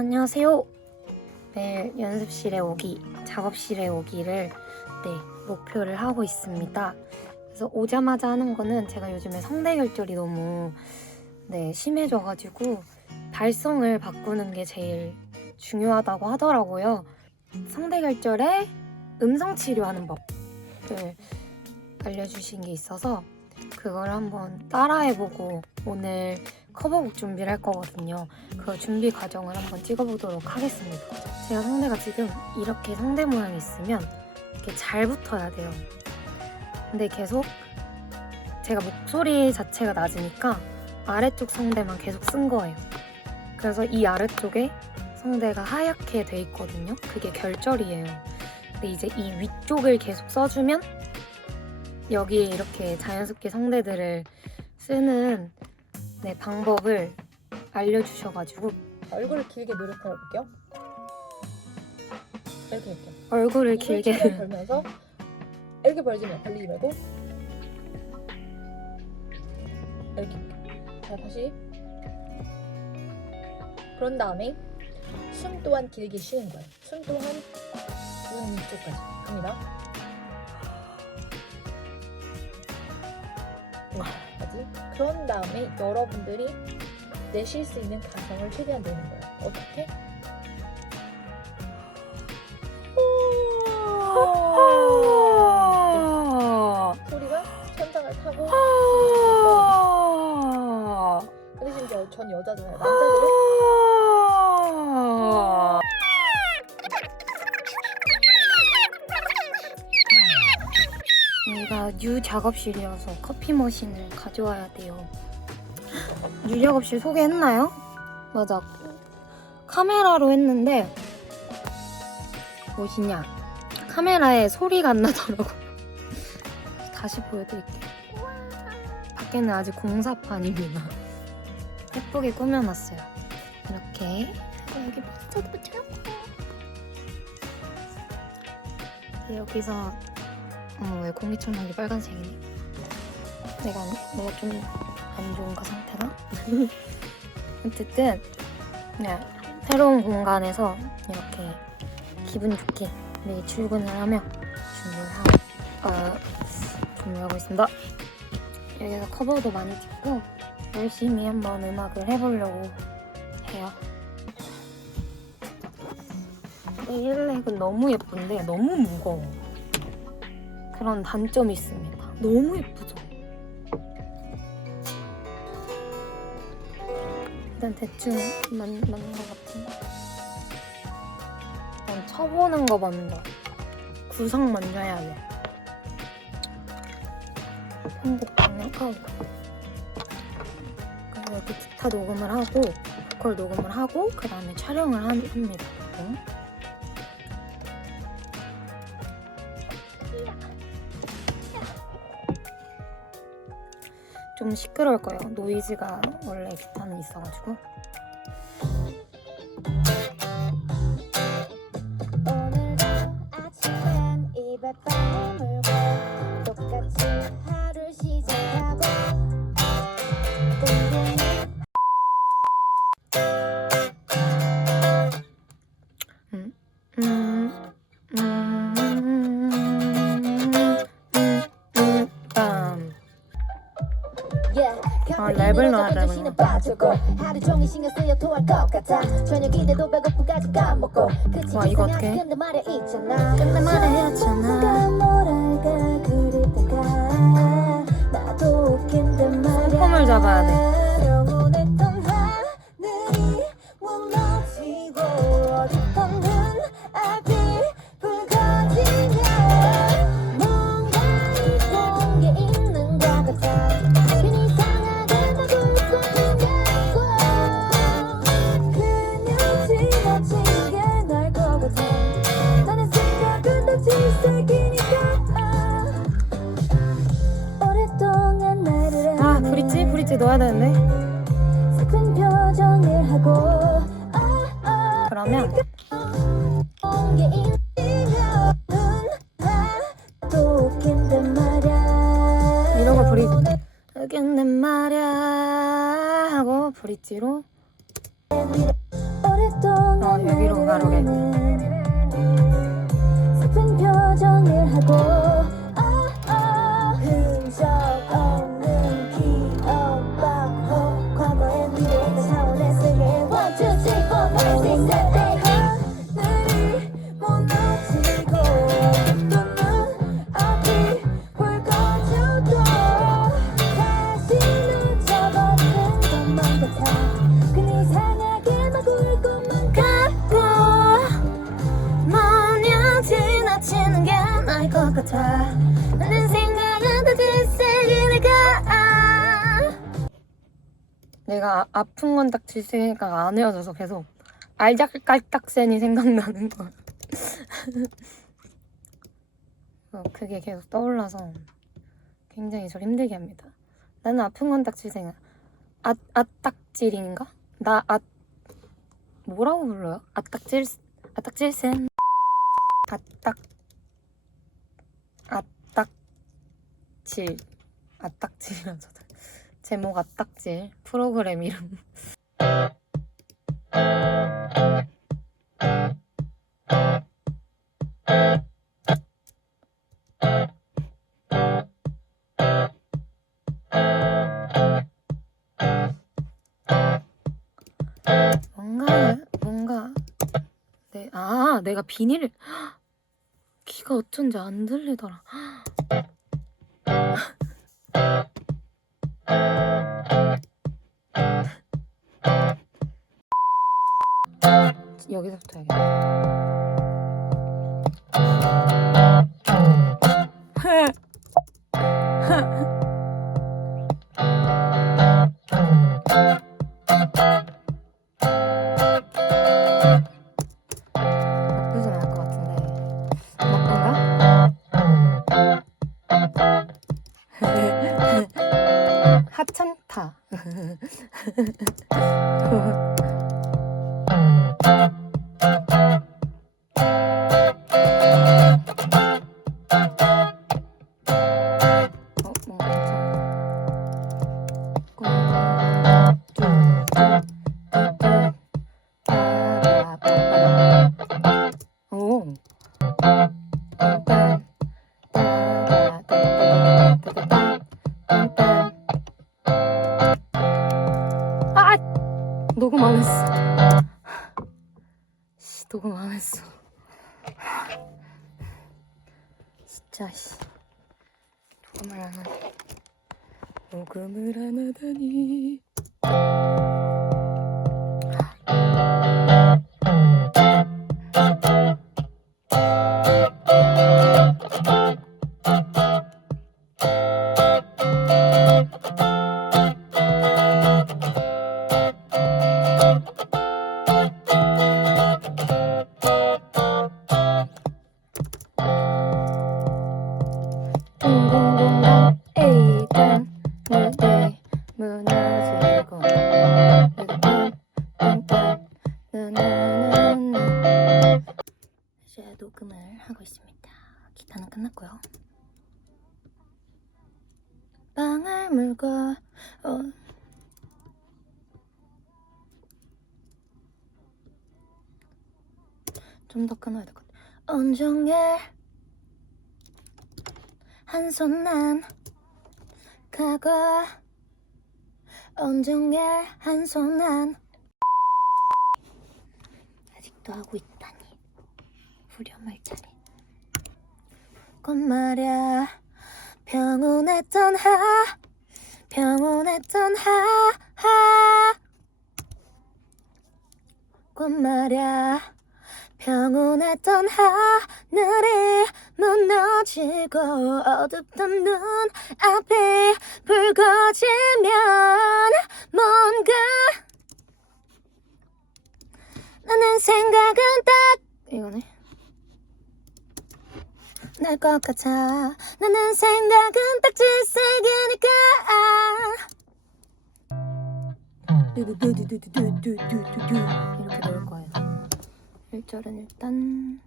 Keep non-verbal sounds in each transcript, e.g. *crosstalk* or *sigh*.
안녕하세요. 매일 연습실에 오기, 작업실에 오기를 네, 목표를 하고 있습니다. 그래서 오자마자 하는 거는 제가 요즘에 성대 결절이 너무 네, 심해져가지고 발성을 바꾸는 게 제일 중요하다고 하더라고요. 성대 결절에 음성 치료하는 법을 알려주신 게 있어서 그걸 한번 따라해보고 오늘 커버곡 준비를 할 거거든요. 그 준비 과정을 한번 찍어보도록 하겠습니다. 제가 성대가 지금 이렇게 성대 모양이 있으면 이렇게 잘 붙어야 돼요. 근데 계속 제가 목소리 자체가 낮으니까 아래쪽 성대만 계속 쓴 거예요. 그래서 이 아래쪽에 성대가 하얗게 돼 있거든요. 그게 결절이에요. 근데 이제 이 위쪽을 계속 써주면 여기에 이렇게 자연스럽게 성대들을 쓰는 네, 방법을 알려주셔가지고 얼굴을 길게 노력해 볼게요. 이렇게 이렇게. 얼굴을 길게 벌면서 이렇게 벌지 마. 벌리지 말고 이렇게. 자 다시. 그런 다음에 숨 또한 길게 쉬는 거예요. 숨 또한 눈 위쪽까지 갑니다. 그런 다음에 여러분들이 내쉴 수 있는 가성을 최대한 내는 거예요. 어떻게? 여기가 뉴 작업실이어서 커피 머신을 가져와야 돼요. 뉴 작업실 소개했나요? 맞아. 카메라로 했는데 뭐시냐? 카메라에 소리가 안 나더라고. *laughs* 다시 보여드릴게요. 밖에는 아직 공사판입니다. 예쁘게 꾸며놨어요. 이렇게 하고 여기 포스터도 붙여놓고 네, 여기서 어, 왜 공기청정기 빨간색이니? 내가 내가 좀 안 좋은가 상태가? *laughs* 어쨌든 그냥 새로운 공간에서 이렇게 기분 좋게 매일 출근을 하며 준비를 하고 어, 준비하고 있습니다. 여기서 커버도 많이 찍고 열심히 한번 음악을 해보려고 해요. 에일렉은 너무 예쁜데 너무 무거워. 그런 단점이 있습니다. 너무 예쁘죠? 일단 대충 맞, 맞는 것 같은데. 일단 쳐보는 거 먼저. 구성 먼저 해야 돼. 편곡 방향하고. 그리고 이렇게 기타 녹음을 하고, 보컬 녹음을 하고, 그 다음에 촬영을 한- 합니다. 좀 시끄러울 거예요. 노이즈가 원래 기타는 있어가지고. 오늘도 아침엔 입에 똑같이 랄까 그랬다가. 나도 웃긴데 말야. 손금을 잡아야 돼. 브릿지 넣어야 되는데 그러면 이런 거 브릿지. 여긴데 말야 하고 브릿지로. 어 여기로 가로겠다 내가 아- 아픈 건딱 질색이니까 안 헤어져서 계속 알작깔딱센이 생각나는 거야. *laughs* 어, 그게 계속 떠올라서 굉장히 저를 힘들게 합니다. 나는 아픈 건딱 질색이야. 아, 아딱질인가? 나 아, 뭐라고 불러요? 아딱질, 아딱질센. 아딱, 아딱질. 아딱질이라서. 제목 아딱질. 프로그램 이름. 뭔가 뭔가 내, 아 내가 비닐을 *gasps* 귀가 어쩐지 안 들리더라 여기서부터 해야겠다 녹음 안 했어. 씨, 녹음 안 했어. 진짜 씨. 녹음을 안 하네. 녹음을 안 하다니. 좀 더 끊어야 될 것 같아. 온종일 한손 난 가고 온종일 한손 난 아직도 하고 있다니. 후렴을 차례 건 말야 평온했던 하 평온했던 하하. 건 말야 평온했던 하늘이 무너지고 어둡던 눈 앞이 붉어지면 뭔가 나는 생각은 딱 이거네. 날 것 같아. 나는 생각은 딱 질색이니까. 이렇게 넣을 거예요 1절은 일단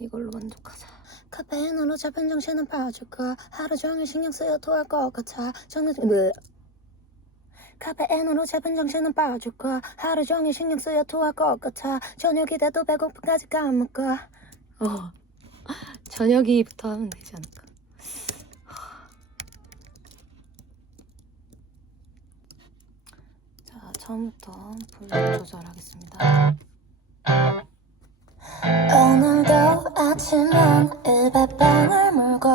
이걸로 만족하자 카페인으로 잡은 정신은 빠질까 하루 종일 신경 쓰여 토할 것 같아 정말 뭐 카페인으로 잡은 정신은 빠질까 하루 종일 신경 쓰여 토할 것 같아 저녁이 돼도 배고픔까지 까먹고 어 저녁이부터 하면 되지 않을까? 자, 처음부터 볼륨 조절하겠습니다. 오늘도 아침은 입에 빵을 물고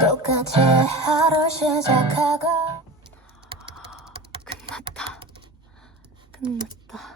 똑같이 하루 시작하고 끝났다. 끝났다. 다